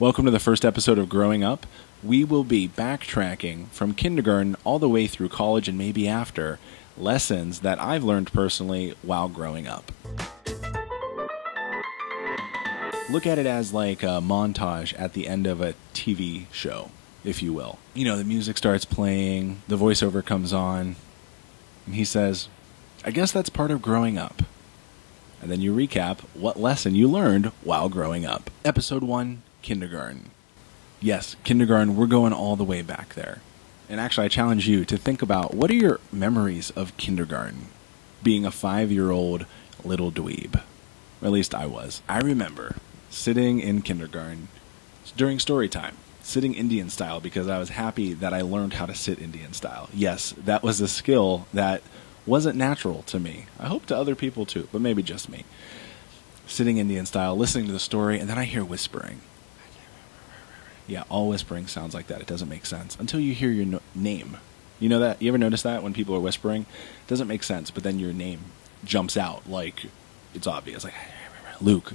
Welcome to the first episode of Growing Up. We will be backtracking from kindergarten all the way through college and maybe after lessons that I've learned personally while growing up. Look at it as like a montage at the end of a TV show, if you will. You know, the music starts playing, the voiceover comes on, and he says, I guess that's part of growing up. And then you recap what lesson you learned while growing up. Episode 1, Kindergarten. Yes, kindergarten, we're going all the way back there. And actually, I challenge you to think about, what are your memories of kindergarten? Being a 5-year-old little dweeb. Or at least I was. I remember sitting in kindergarten during story time, sitting Indian style because I was happy that I learned how to sit Indian style. Yes, that was a skill that wasn't natural to me. I hope to other people too, but maybe just me. Sitting Indian style, listening to the story, and then I hear whispering. Yeah, all whispering sounds like that. It doesn't make sense until you hear your name. You know that? You ever notice that when people are whispering? It doesn't make sense, but then your name jumps out like it's obvious. Like, Luke.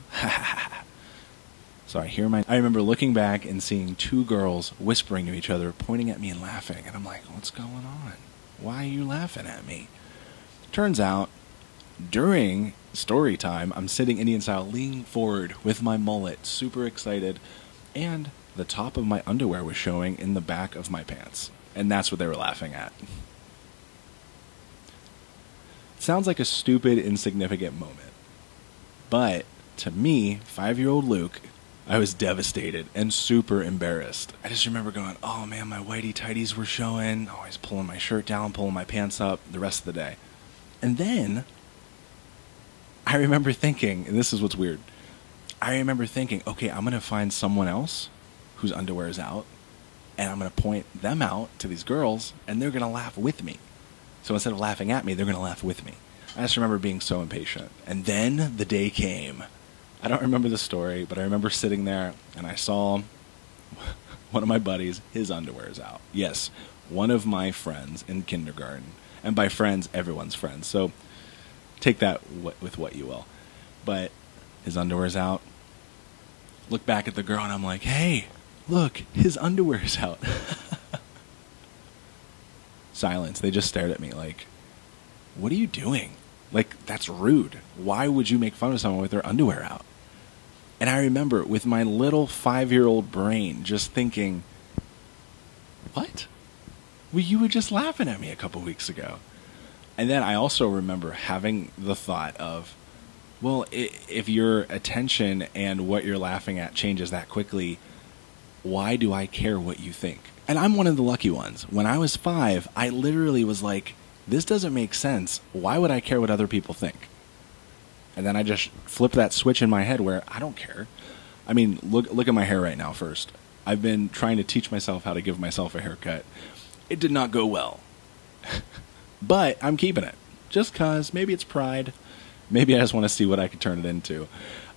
So I remember looking back and seeing 2 girls whispering to each other, pointing at me and laughing. And I'm like, what's going on? Why are you laughing at me? Turns out, during story time, I'm sitting Indian style, leaning forward with my mullet, super excited, and the top of my underwear was showing in the back of my pants. And that's what they were laughing at. It sounds like a stupid, insignificant moment. But to me, 5-year-old Luke, I was devastated and super embarrassed. I just remember going, oh man, my whitey tighties were showing. Oh, I was pulling my shirt down, pulling my pants up the rest of the day. And then I remember thinking, and this is what's weird, I remember thinking, okay, I'm going to find someone else whose underwear is out, and I'm going to point them out to these girls, and they're going to laugh with me. So instead of laughing at me, they're going to laugh with me. I just remember being so impatient. And then the day came. I don't remember the story, but I remember sitting there, and I saw one of my buddies, his underwear is out. Yes, one of my friends in kindergarten. And by friends, everyone's friends. So take that with what you will. But his underwear's out. Look back at the girl, and I'm like, hey, look, his underwear's out. Silence. They just stared at me like, what are you doing? Like, that's rude. Why would you make fun of someone with their underwear out? And I remember with my little 5-year-old brain just thinking, what? Well, you were just laughing at me a couple weeks ago. And then I also remember having the thought of, well, if your attention and what you're laughing at changes that quickly, why do I care what you think? And I'm one of the lucky ones. When I was 5, I literally was like, this doesn't make sense. Why would I care what other people think? And then I just flipped that switch in my head where I don't care. I mean, look at my hair right now first. I've been trying to teach myself how to give myself a haircut. It did not go well. But I'm keeping it. Just because maybe it's pride. Maybe I just want to see what I can turn it into.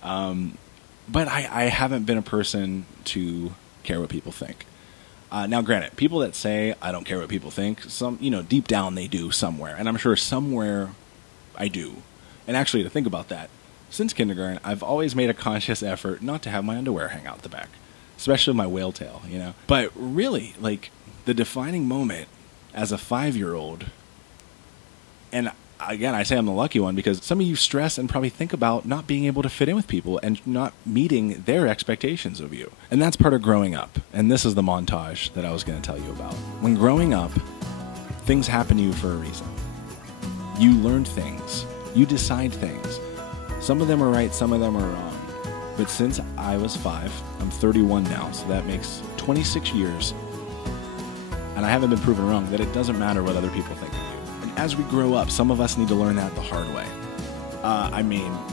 But I haven't been a person to care what people think. Now, granted, people that say I don't care what people think, deep down they do somewhere. And I'm sure somewhere I do. And actually, to think about that, since kindergarten, I've always made a conscious effort not to have my underwear hang out the back. Especially my whale tail, you know. But really, like, the defining moment as a 5-year-old, and again, I say I'm the lucky one because some of you stress and probably think about not being able to fit in with people and not meeting their expectations of you. And that's part of growing up. And this is the montage that I was going to tell you about. When growing up, things happen to you for a reason. You learn things. You decide things. Some of them are right, some of them are wrong. But since I was 5, I'm 31 now, so that makes 26 years. And I haven't been proven wrong that it doesn't matter what other people think of you. And as we grow up, some of us need to learn that the hard way.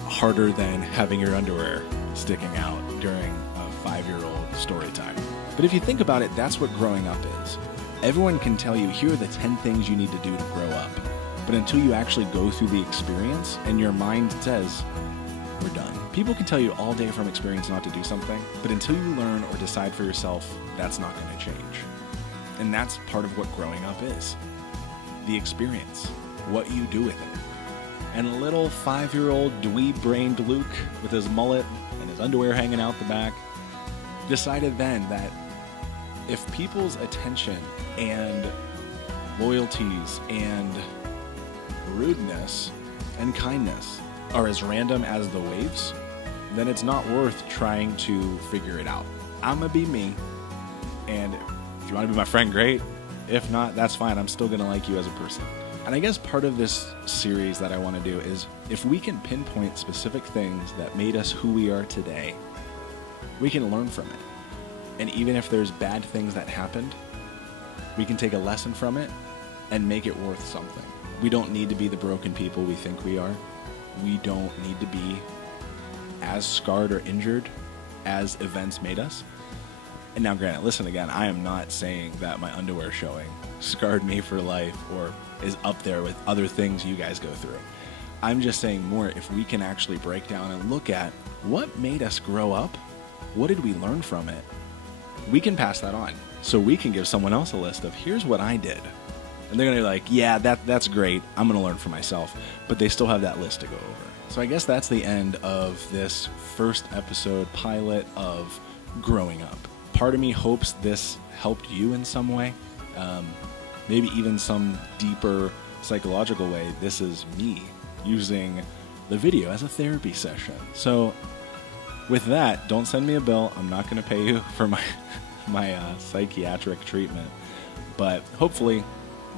Harder than having your underwear sticking out during a 5-year-old story time. But if you think about it, that's what growing up is. Everyone can tell you, here are the 10 things you need to do to grow up. But until you actually go through the experience and your mind says, we're done. People can tell you all day from experience not to do something, but until you learn or decide for yourself, that's not going to change. And that's part of what growing up is. The experience. What you do with it. And little 5-year-old dweeb-brained Luke with his mullet and his underwear hanging out the back, decided then that if people's attention and loyalties and rudeness and kindness are as random as the waves, then it's not worth trying to figure it out. I'm gonna be me, and if you want to be my friend, great. If not, that's fine. I'm still gonna like you as a person. And I guess part of this series that I want to do is if we can pinpoint specific things that made us who we are today, we can learn from it. And even if there's bad things that happened, we can take a lesson from it and make it worth something. We don't need to be the broken people we think we are. We don't need to be as scarred or injured as events made us. And now granted, listen again, I am not saying that my underwear showing scarred me for life or is up there with other things you guys go through. I'm just saying more if we can actually break down and look at what made us grow up, what did we learn from it, we can pass that on. So we can give someone else a list of here's what I did. And they're going to be like, yeah, that's great. I'm going to learn for myself. But they still have that list to go over. So I guess that's the end of this first episode pilot of Growing Up. Part of me hopes this helped you in some way. Maybe even some deeper psychological way. This is me using the video as a therapy session. So with that, don't send me a bill. I'm not going to pay you for my psychiatric treatment. But hopefully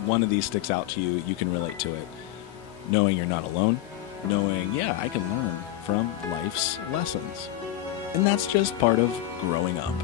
one of these sticks out to you. You can relate to it. Knowing you're not alone. Knowing, yeah, I can learn from life's lessons. And that's just part of growing up.